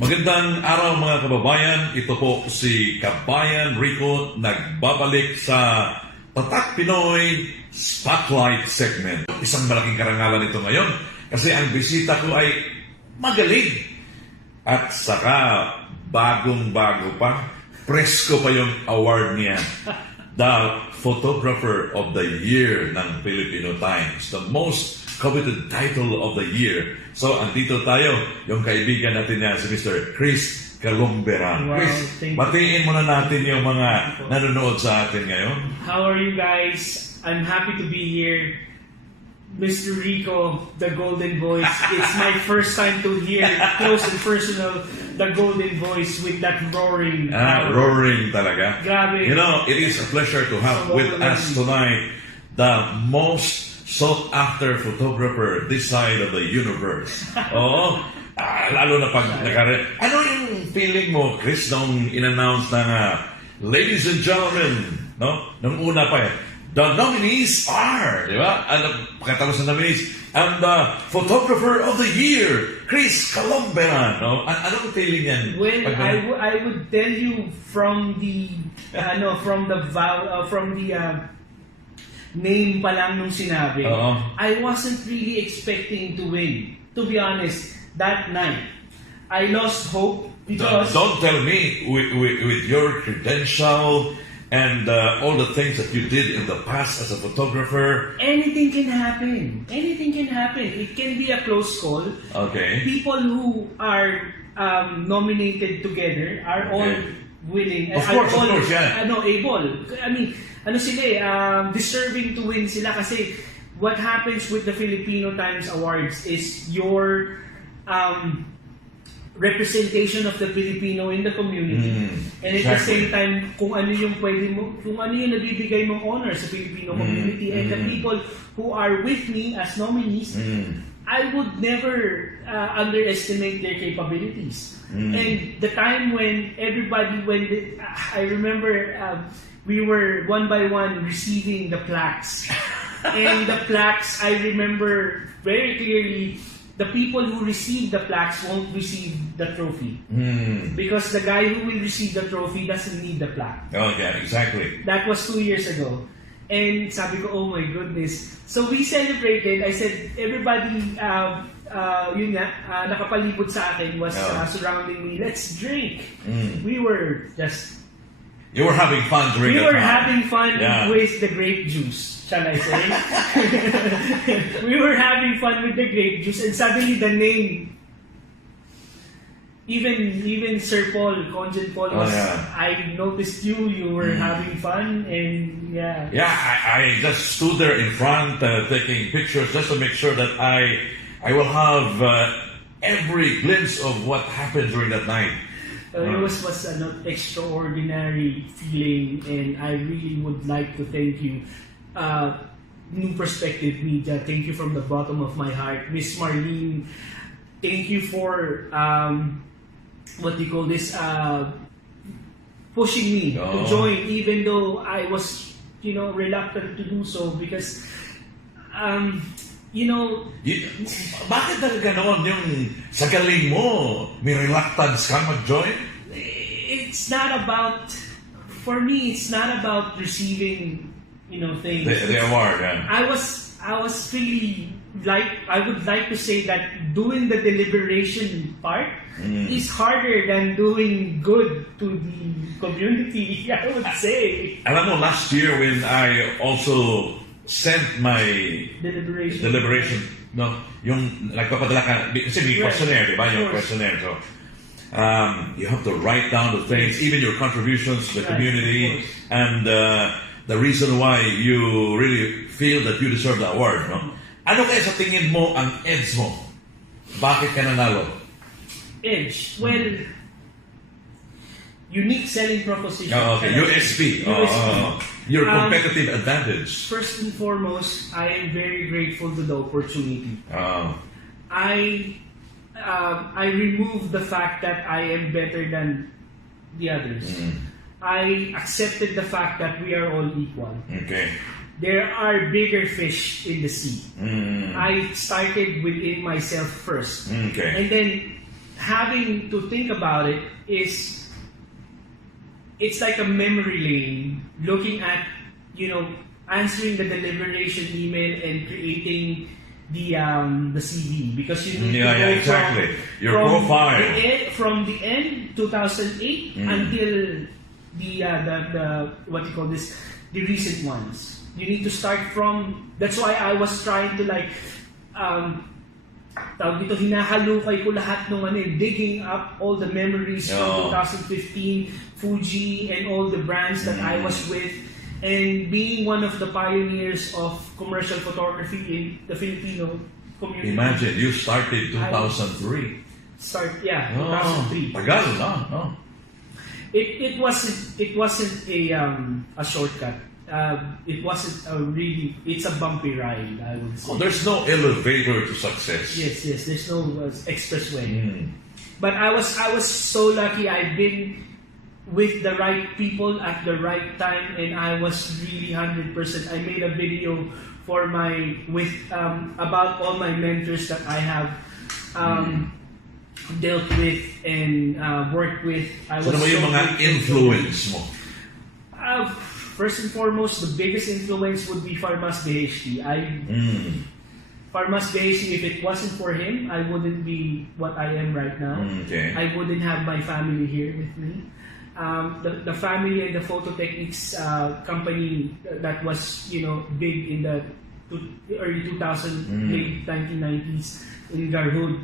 Magandang araw mga kababayan. Ito po si Kabayan Rico nagbabalik sa Tatak Pinoy Spotlight segment. Isang malaking karangalan ito ngayon kasi ang bisita ko ay magaling at saka bagong-bago pa. Presko pa yung award niya. The Photographer of the Year ng Filipino Times. The most coveted title of the year. So, andito tayo, yung kaibigan natin niya, si Mr. CHRIS Calumberan. Wow, Chris, batiin muna natin yung mga nanonood sa atin ngayon. How are you guys? I'm happy to be here. Mr. Rico, the Golden Voice. It's my first time to hear close and personal the Golden Voice with that roaring. Roaring talaga. Grabe. You know, it is a pleasure to have with us tonight the most sought-after photographer this side of the universe. Oo. Lalo na pag ano yung feeling mo, Chris, nung in-announce na ladies and gentlemen, no? Nung una pa the nominees are, di ba? Pagkatapos ng nominees, and the photographer of the year, CHRIS Calumberan. No? Anong feeling yan? Well, I would tell you from the name pa lang nung sinabi, I wasn't really expecting to win. To be honest, that night, I lost hope because... Don't tell me, with your credential and all the things that you did in the past as a photographer... Anything can happen. Anything can happen. It can be a close call. Okay. People who are nominated together are all willing. Of course, yeah. Able. I mean, deserving to win sila kasi what happens with the Filipino Times Awards is your representation of the Filipino in the community. And at the same time, kung ano yung nabibigay mong honor sa Filipino community and the people who are with me as nominees, I would never underestimate their capabilities. And the time when I remember we were one by one receiving the plaques. And the plaques, I remember very clearly, the people who receive the plaques won't receive the trophy. Because the guy who will receive the trophy doesn't need the plaque. Oh, yeah, exactly. That was 2 years ago. And sabi ko, oh my goodness. So we celebrated. I said, everybody, yun nga, nakapalibot sa akin was surrounding me. Let's drink. We were just... You were having fun during that time. We were having fun with the grape juice, shall I say. We were having fun with the grape juice and suddenly the name, even Sir Paul, Conjen Paul, I noticed you were having fun and yeah. Yeah, I just stood there in front taking pictures just to make sure that I will have every glimpse of what happened during that night. It was an extraordinary feeling, and I really would like to thank you, New Perspective Media. Thank you from the bottom of my heart, Miss Marlene. Thank you for pushing me to join, even though I was reluctant to do so because. Bakit talaga noon yung sa galing mo, may reluctance ka mag-join? It's not about, for me, it's not about receiving, things. The award, yeah. I was really I would like to say that doing the deliberation part is harder than doing good to the community, I would say. Alam mo, last year when I also sent my deliberation, no, yung nagpapadala ka, kasi may questionnaire, di ba? Yung questionnaire. So, you have to write down the things, even your contributions to the community, and the reason why you really feel that you deserve the award, no? Ano kaya sa tingin mo ang edge mo? Bakit ka nanalo? Edge? Well, unique selling proposition. USP. Your competitive advantage. First and foremost, I am very grateful to the opportunity. I removed the fact that I am better than the others. I accepted the fact that we are all equal. Okay. There are bigger fish in the sea. I started within myself first. Okay. And then having to think about it it's like a memory lane, looking at, answering the deliberation email and creating the CV, because you need to go exactly. Your from profile. From the end 2008 until the what you call this, the recent ones. You need to start from. That's why I was trying to tawag dito, hinahalukay ko lahat ng digging up all the memories from 2015, Fuji, and all the brands that I was with, and being one of the pioneers of commercial photography in the Filipino community. Imagine, you started 2003. 2003. Tagal, no? It wasn't a shortcut. It wasn't it's a bumpy ride, I would say. There's no elevator to success. Yes, there's no expressway. But I was so lucky. I've been with the right people at the right time, and I was really 100%. I made a video for about all my mentors that I have dealt with and worked with. Ano ba yung mga influence mo? First and foremost, the biggest influence would be Farmas BHT. Farmas BHT, if it wasn't for him, I wouldn't be what I am right now. Okay. I wouldn't have my family here with me. The family and the Photo Techniques company that was big in the early 2000s, late 1990s in Garhood.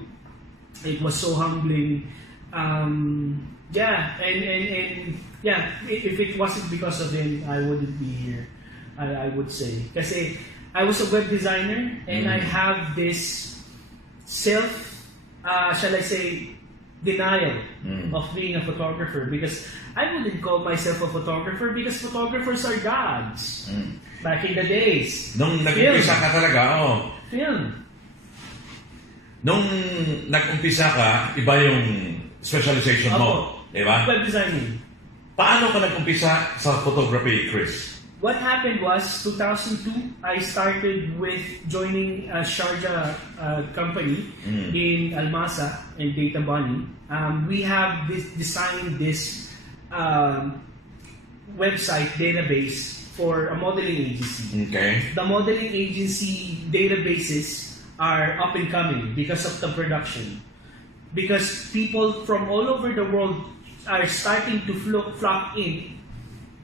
It was so humbling. If it wasn't because of him, I wouldn't be here, I would say. Kasi I was a web designer, and I have this shall I say, denial of being a photographer, because I wouldn't call myself a photographer, because photographers are gods. Back in the days. Nung nag-umpisa ka talaga, Film. Nung nag-umpisa ka, iba yung specialization mo. Diba? Web designing. Paano ka nag-umpisa sa photography, Chris? What happened was, 2002, I started with joining a Sharjah company in Almasa and Data Bunny. We have designed this website database for a modeling agency. Okay. The modeling agency databases are up and coming because of the production. Because people from all over the world are starting to flock in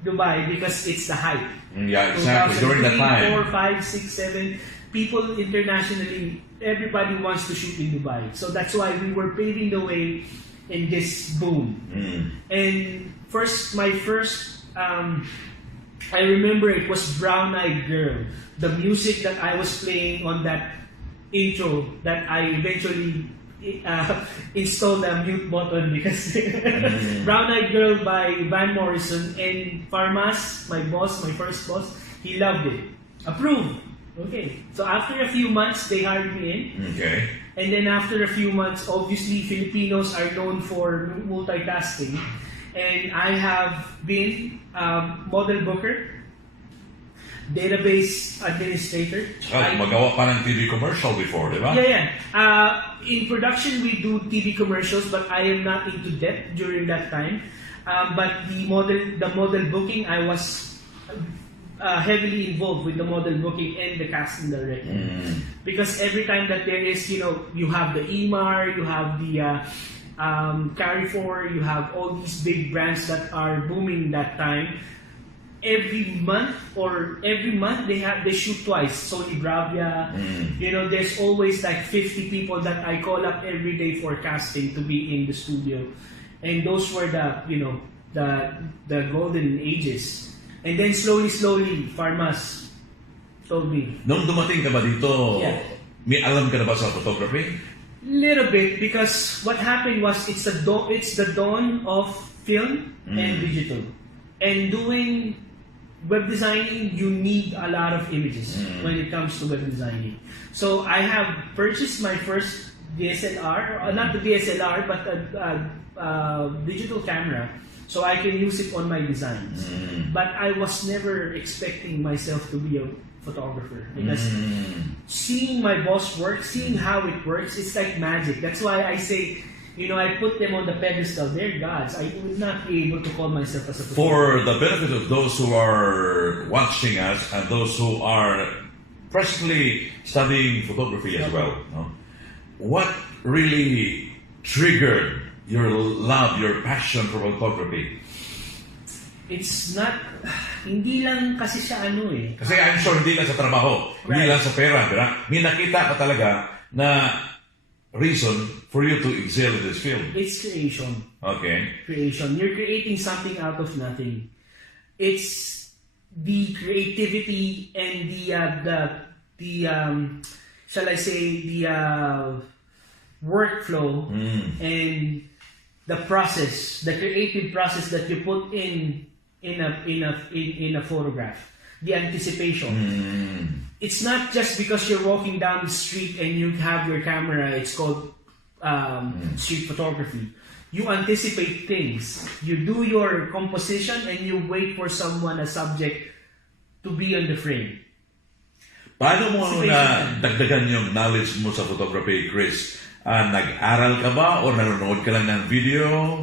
Dubai because it's the hype. Yeah, exactly. During that time. 4, 5, 6, 7 people internationally, everybody wants to shoot in Dubai. So that's why we were paving the way in this boom. And my first, I remember it was Brown Eyed Girl. The music that I was playing on that intro that I eventually installed a mute button because Brown Eyed Girl by Van Morrison, and Farmas, my first boss, he loved it. Approved. Okay. So after a few months, they hired me in. Okay. And then after a few months, obviously Filipinos are known for multitasking. And I have been model booker, database administrator. Magawa pa ng TV commercial before, di ba? Yeah. In production, we do TV commercials, but I am not into depth during that time. But the model booking, I was heavily involved with the model booking and the casting director. Because every time that there is, you have the EMAR, you have the Carrefour, you have all these big brands that are booming that time. Every month they shoot twice. Sony Bravia, there's always like 50 people that I call up every day for casting to be in the studio, and those were the golden ages. And then slowly, Farmas told me. Nung dumating ka ba dito, may alam ka na ba sa photography? Little bit, because what happened was it's the dawn of film and digital, and doing web designing, you need a lot of images when it comes to web designing. So I have purchased my first DSLR, not the DSLR, but a digital camera, so I can use it on my designs. But I was never expecting myself to be a photographer, because seeing my boss work, seeing how it works, it's like magic. That's why I say I put them on the pedestal. They're gods. I would not be able to call myself as a photographer. For the benefit of those who are watching us and those who are presently studying photography as well, no? What really triggered your love, your passion for photography? It's not, hindi lang kasi siya eh. Kasi I'm sure hindi lang sa trabaho, hindi lang sa pera, di ba? May nakita ka talaga na reason for you to excel in this field. It's creation. Okay. Creation. You're creating something out of nothing. It's the creativity and shall I say, the workflow and the process, the creative process that you put in a photograph. The anticipation. It's not just because you're walking down the street and you have your camera. It's called street photography. You anticipate things. You do your composition and you wait for someone, a subject, to be on the frame. Paano mo na dagdagan yung knowledge mo sa photography, Chris? Nag-aral ka ba or nanonood ka lang ng video?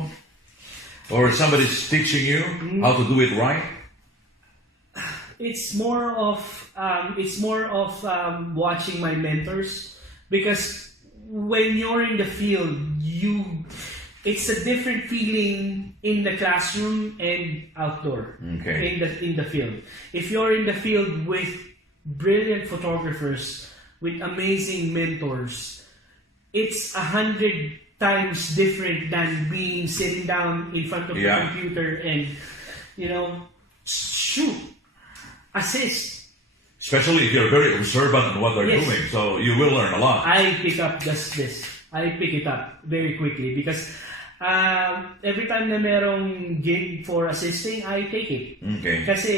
Or somebody's teaching you how to do it right? It's more of watching my mentors, because when you're in the field, it's a different feeling in the classroom and outdoor. Okay. In the field. If you're in the field with brilliant photographers, with amazing mentors, it's 100 times different than being sitting down in front of the computer and shoot, assist. Especially if you're very observant on what they're doing, so you will learn a lot. I pick up just this. I pick it up very quickly because every time na merong gig for assisting, I take it. Okay. Kasi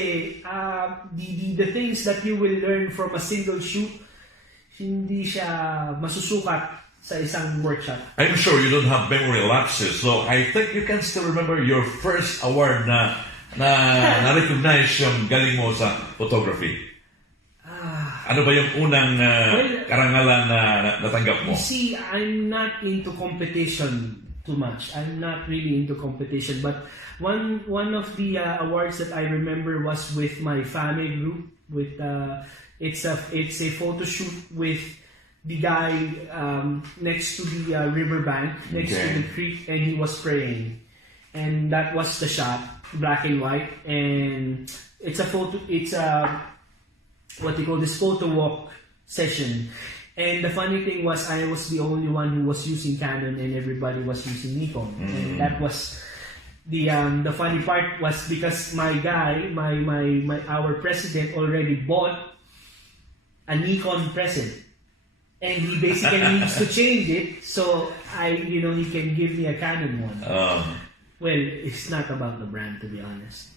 the things that you will learn from a single shoot, hindi siya masusukat sa isang workshop. I'm sure you don't have memory lapses, so I think you can still remember your first award na recognize yung galing mo sa photography. Ano ba yung unang karangalan na natanggap mo? You see, I'm not into competition too much. I'm not really into competition, but one of the awards that I remember was with my family group. With it's a photo shoot with the guy next to the riverbank, next to the creek, and he was praying, and that was the shot, black and white, and it's a photo. It's a what you call this photo walk session. And the funny thing was, I was the only one who was using Canon, and everybody was using Nikon. And that was the funny part was because my guy, our president already bought a Nikon present, and he basically needs to change it. So he can give me a Canon one. Well, it's not about the brand, to be honest.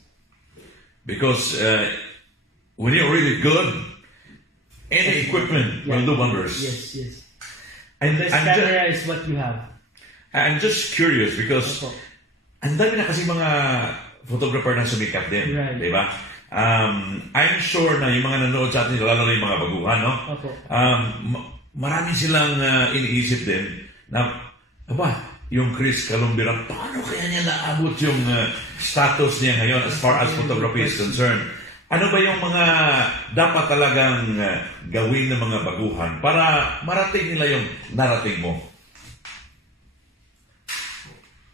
Because when you're really good, any equipment will do wonders. Yes. And This camera is what you have. I'm just curious because ang dami na kasi mga photographer na sumikat din, Right. di ba? I'm sure na yung mga nanonood sa atin, lalo na yung mga baguhan, no? Opo. Marami silang iniisip din na, yung CHRIS Calumberan, paano kaya niya naabot yung status niya ngayon as far as photography is concerned? Ano ba yung mga dapat talagang gawin ng mga baguhan para marating nila yung narating mo?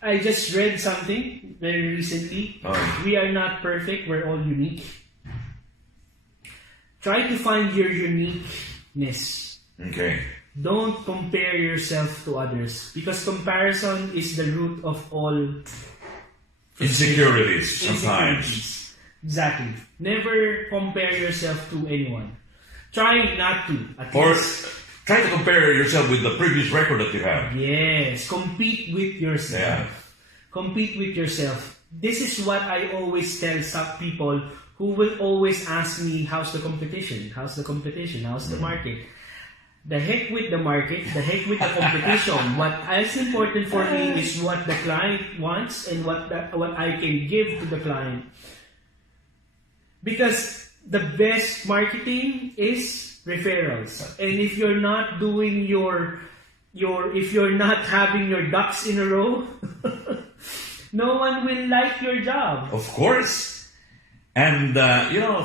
I just read something very recently. We are not perfect, we're all unique. Try to find your uniqueness. Okay. Don't compare yourself to others, because comparison is the root of all Insecurities sometimes. Exactly. Never compare yourself to anyone. Try not to. Or try to compare yourself with the previous record that you have. Yes. Compete with yourself. Yeah. Compete with yourself. This is what I always tell some people who will always ask me, how's the competition? How's the competition? How's the market? The heck with the market, the heck with the competition. What is important for me is what the client wants and what I can give to the client. Because the best marketing is referrals. And if you're not doing your if you're not having your ducks in a row, no one will like your job. Of course. And,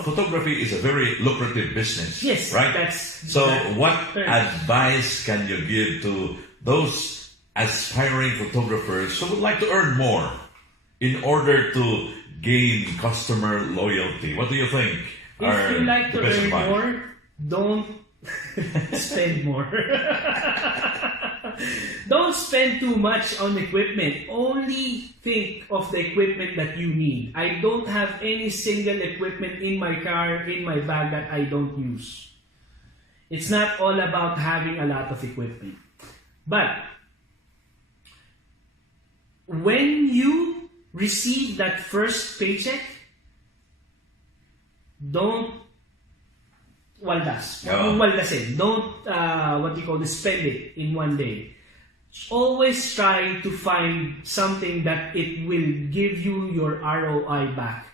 photography is a very lucrative business. Yes, right? So what correct. advice can you give to those aspiring photographers who would like to earn more in order to gain customer loyalty? What do you think? If you like to the best earn advice? more, don't spend more. Don't spend too much on equipment. Only think of the equipment that you need. I don't have any single equipment in my car, in my bag that I don't use. It's not all about having a lot of equipment. But when you receive that first paycheck, don't waldas. Oo. Waldasin. Don't, spend it in one day. Always try to find something that it will give you your ROI back.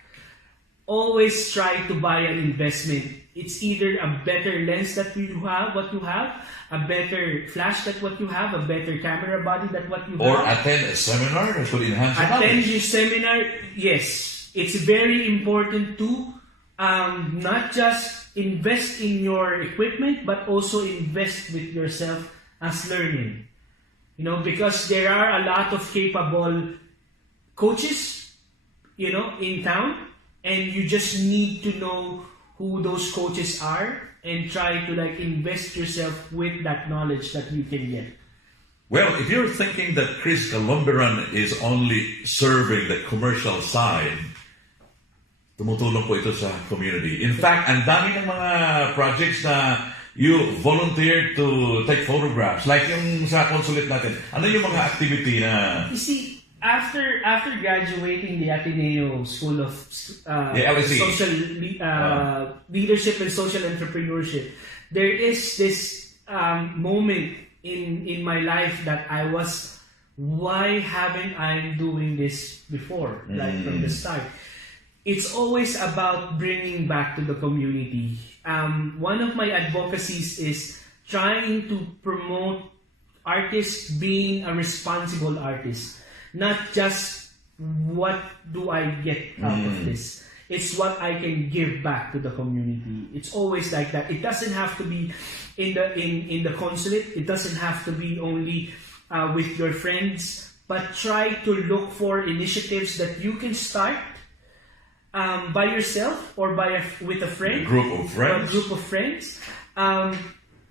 Always try to buy an investment. It's either a better lens that you have, a better flash that what you have, a better camera body that what you Or have. attend a seminar that will enhance your Attend knowledge. your seminar, yes. It's very important to not just invest in your equipment, but also invest with yourself as learning. Because there are a lot of capable coaches, in town, and you just need to know who those coaches are and try to invest yourself with that knowledge that you can get. Well, if you're thinking that CHRIS Calumberan is only serving the commercial side, tumutulong po ito sa community. In fact, ang dami ng mga projects na you volunteered to take photographs. Like yung sa consulate natin. Ano yung mga activity na... You see, after graduating the Ateneo School of LSE. Social Leadership and Social Entrepreneurship, there is this moment in my life that I was, why haven't I doing this before? Like from the start. It's always about bringing back to the community. One of my advocacies is trying to promote artists being a responsible artist. Not just what do I get out of this. It's what I can give back to the community. It's always like that. It doesn't have to be in the consulate. It doesn't have to be only with your friends. But try to look for initiatives that you can start by yourself or with a friend. A group of friends. Or a group of friends.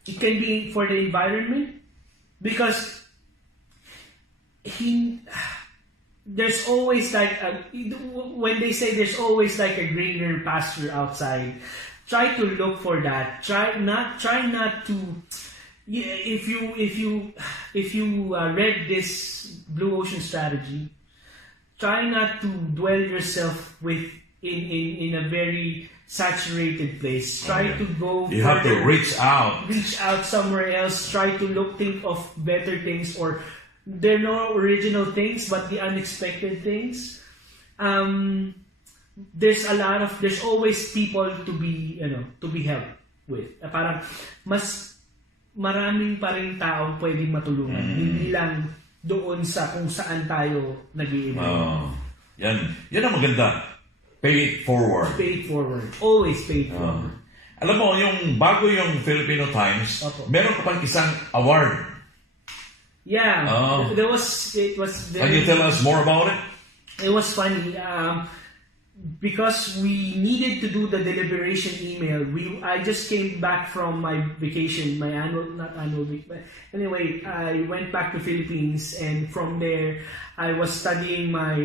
It can be for the environment, because there's always when they say there's always a greener pasture outside. Try to look for that. Try not to. If you read this Blue Ocean Strategy, try not to dwell yourself in a very saturated place. Try to go. You have to reach out. Reach out somewhere else. Try to think of better things, or there are no original things, but the unexpected things. There's always people to be helped with. Parang mas maraming pa rin taong pwedeng matulungan. Hindi lang doon sa kung saan tayo nag-iiwan. Yan ang maganda. Pay it forward. Pay it forward. Always pay it forward. Alam mo, yung bago yung Filipino Times, Opo. meron ka pang isang award. Yeah. It was very... Can you tell us more about it? It was funny. Because we needed to do the deliberation email. I just came back from my vacation, not annual week, but anyway, I went back to Philippines, and from there, I was studying my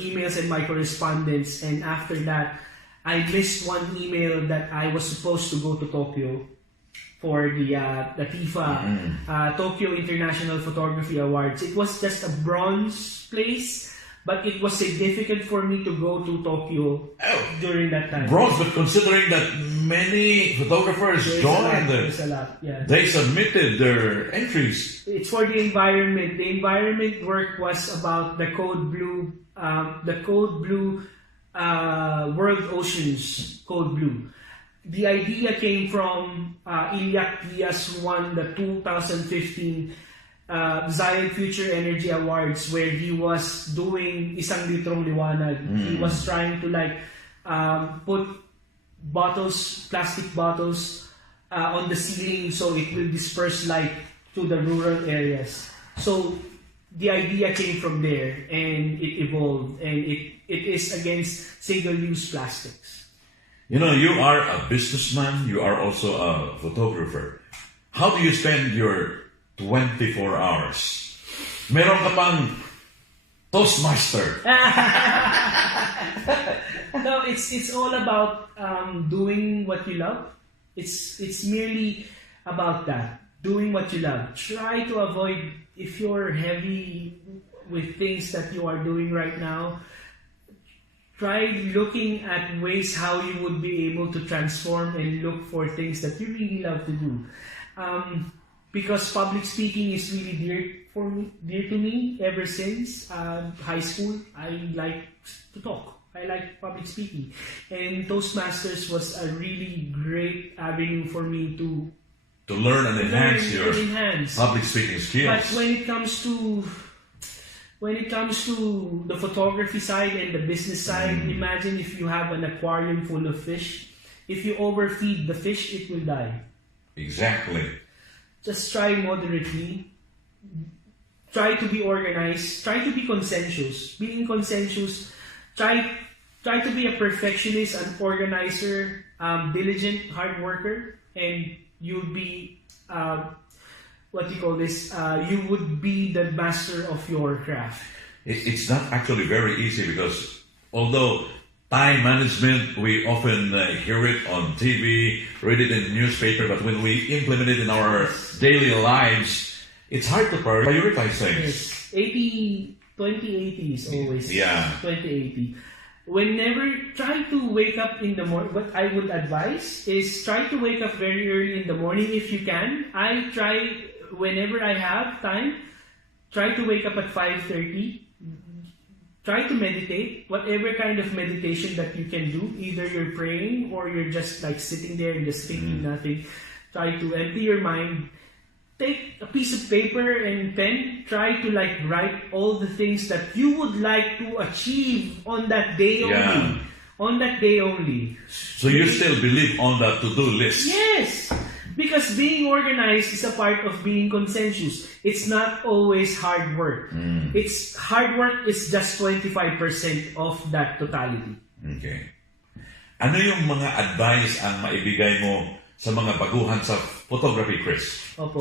emails and my correspondence, and after that, I missed one email that I was supposed to go to Tokyo for the TIFA Tokyo International Photography Awards. It was just a bronze place. But it was significant for me to go to Tokyo during that time. Bronze, but considering that many photographers joined, there's a lot, yeah. they submitted their entries. It's for the environment. The environment work was about the Code Blue World Oceans Code Blue. the idea came from Ilyak Diaz, who won the 2015 Zion Future Energy Awards, where he was doing isang litrong liwanag. He was trying to put plastic bottles on the ceiling so it will disperse light to the rural areas. So the idea came from there, and it evolved, and it is against single-use plastics. You know, you are a businessman, you are also a photographer. How do you spend your 24 hours? Meron ka pang Toastmaster. No, it's all about doing what you love. It's merely about that, doing what you love. Try to avoid, if you're heavy with things that you are doing right now, try looking at ways how you would be able to transform and look for things that you really love to do. Because public speaking is really dear to me ever since high school. I like to talk. I like public speaking, and Toastmasters was a really great avenue for me to learn and enhance your enhance public speaking skills. But when it comes to the photography side and the business side, imagine if you have an aquarium full of fish. If you overfeed the fish, it will die. Exactly. Just try moderately. Try to be organized. Try to be conscientious. Being conscientious, try to be a perfectionist, an organizer, diligent, hard worker, and you'll be you would be the master of your craft. It's not actually very easy, because although time management, we often hear it on TV, read it in the newspaper, but when we implement it in our daily lives, it's hard to prioritize things. Yes. 20-80 is always 20-80. Whenever, try to wake up in the morning. What I would advise is try to wake up very early in the morning if you can. I try, whenever I have time, try to wake up at 5:30. Try to meditate, whatever kind of meditation that you can do. Either you're praying or you're just sitting there and just thinking nothing. Try to empty your mind. Take a piece of paper and pen. Try to write all the things that you would like to achieve on that day only. On that day only. So you still believe on the to-do list? Yes! Because being organized is a part of being conscientious. It's not always hard work. It's hard work is just 25% of that totality. Okay. Ano yung mga advice ang maibigay mo sa mga baguhan sa photography, Chris? Opo.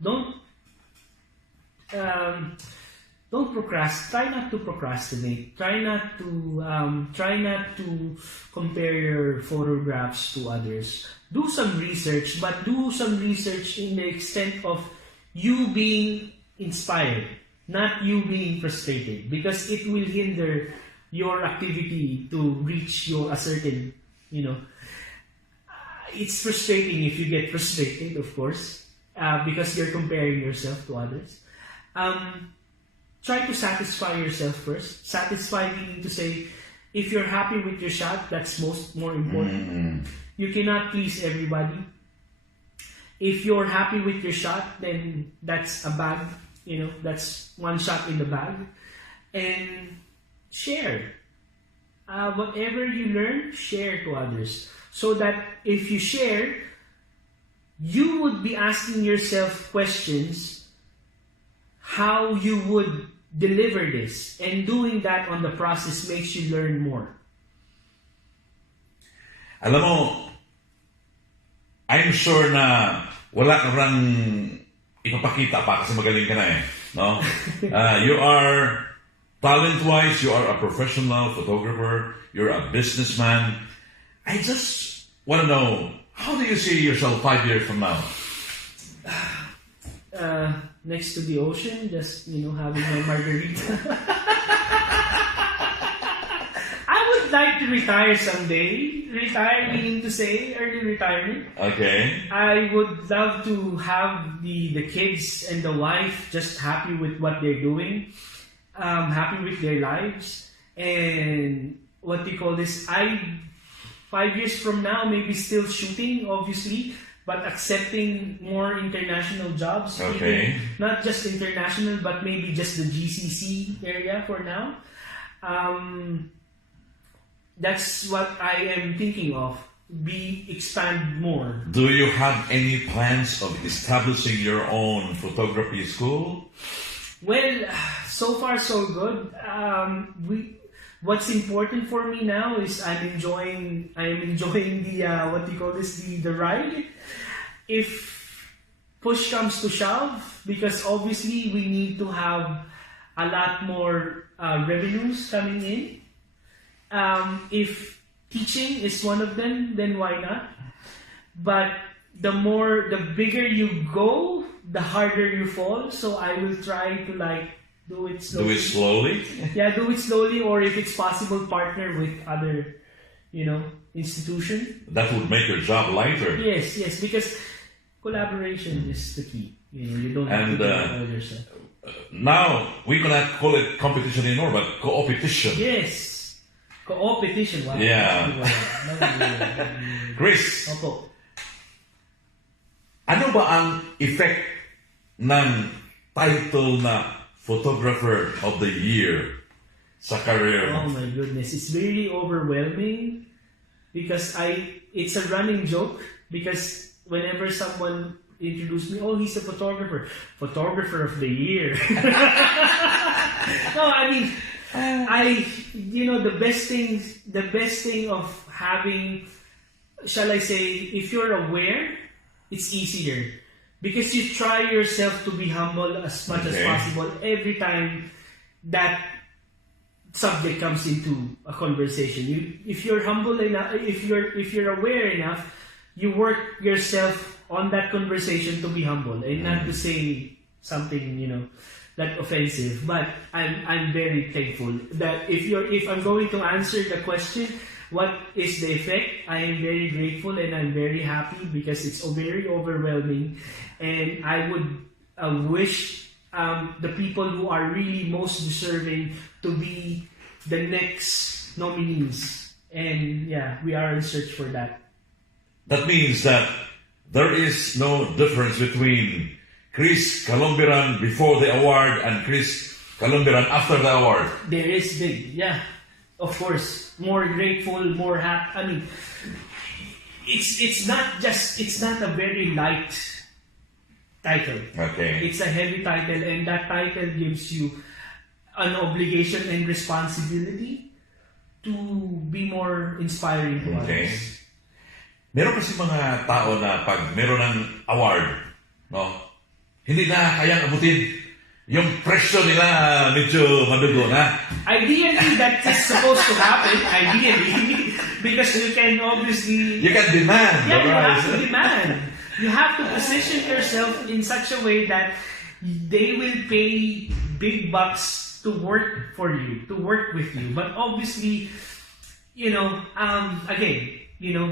Don't procrastinate. Try not to procrastinate. Try not to compare your photographs to others. Do some research, but do some research in the extent of you being inspired, not you being frustrated, because it will hinder your activity to reach a certain, it's frustrating if you get frustrated, of course, because you're comparing yourself to others. Try to satisfy yourself first. Satisfy meaning to say, if you're happy with your shot, that's more important. You cannot please everybody. If you're happy with your shot, then that's a bag. That's one shot in the bag. And share. Whatever you learn, share to others. So that if you share, you would be asking yourself questions how you would deliver this. And doing that on the process makes you learn more. Alam mo, I'm sure na wala ka rang ipapakita pa kasi magaling ka na eh. No? You are, talent-wise, you are a professional photographer, you're a businessman. I just want to know, how do you see yourself 5 years from now? Next to the ocean, just, having my margarita. I would like to retire someday. Retire meaning to say early retirement. Okay. I would love to have the kids and the wife just happy with what they're doing, happy with their lives, and what we call this. 5 years from now, maybe still shooting, obviously, but accepting more international jobs. Okay. Even not just international, but maybe just the GCC area for now. That's what I am thinking of. Expand more. Do you have any plans of establishing your own photography school? Well, so far so good. What's important for me now is I'm enjoying the what do you call this, the ride. If push comes to shove, because obviously we need to have a lot more revenues coming in. If teaching is one of them, then why not? But the bigger you go, the harder you fall. So I will try to do it slowly. Do it slowly? Yeah, do it slowly, or if it's possible, partner with other, institution. That would make your job lighter. Yes, because collaboration is the key. You don't have to do it all yourself. Now, we cannot call it competition anymore, but co-opetition. Yes. Co-opetition. Wow. Yeah. Chris, Opo. ano ba ang effect ng title na Photographer of the Year sa career Oh mo? my goodness, it's very overwhelming because it's a running joke because whenever someone introduced me, oh, he's a photographer of the year. No, I mean, the best thing of having, shall I say, if you're aware, it's easier because you try yourself to be humble as much as possible every time that subject comes into a conversation. If you're humble enough, if you're aware enough, you work yourself on that conversation to be humble and not to say something, that offensive. But I'm very thankful that if I'm going to answer the question, what is the effect? I am very grateful and I'm very happy because it's very overwhelming, and I would wish the people who are really most deserving to be the next nominees. And yeah, we are in search for that. That means that there is no difference between CHRIS Calumberan before the award and CHRIS Calumberan after the award. There is big, yeah. Of course, more grateful, more happy. I mean, it's not a very light title. Okay. It's a heavy title, and that title gives you an obligation and responsibility to be more inspiring to others. Meron kasi mga tao na pag meron ng award, hindi na kayang abutin. Yung presyo nila medyo madugo na. Ideally, that is supposed to happen. Ideally, because you can obviously... You can demand. Yeah, you have to demand. You have to position yourself in such a way that they will pay big bucks to work for you, to work with you. But obviously, again,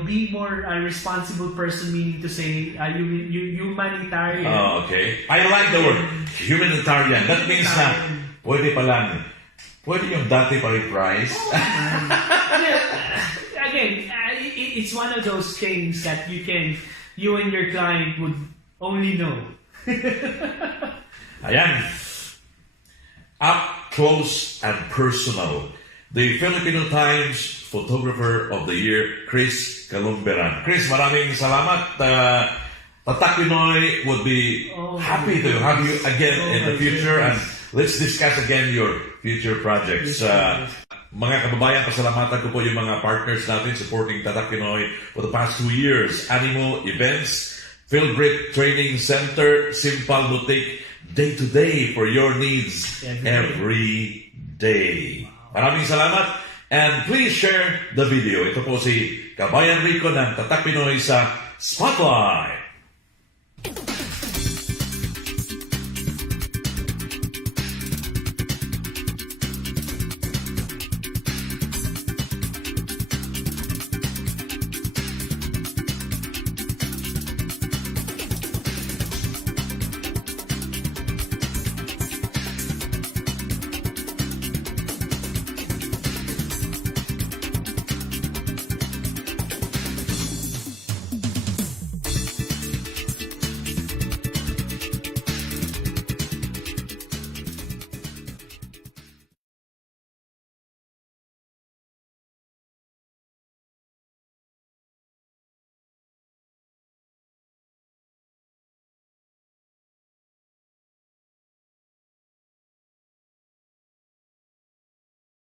be more a responsible person, meaning to say, humanitarian. Oh, okay. I like the word humanitarian. That means na pwede yung dati pa rin price. Again, it's one of those things that you and your client would only know. Ayan. Up close and personal. The Filipino Times Photographer of the Year, CHRIS Calumberan. Chris, maraming salamat. Tatak Pinoy would be happy to have you again in the future, and let's discuss again your future projects. Mga kababayan, pasalamatan ko po yung mga partners natin supporting Tatak Pinoy for the past 2 years. Animo Events, Field Grip Training Center, Simple Boutique, day-to-day for your needs every day. Maraming salamat, and please share the video. Ito po si Kabayan Rico ng Tatak Pinoy sa Spotlight.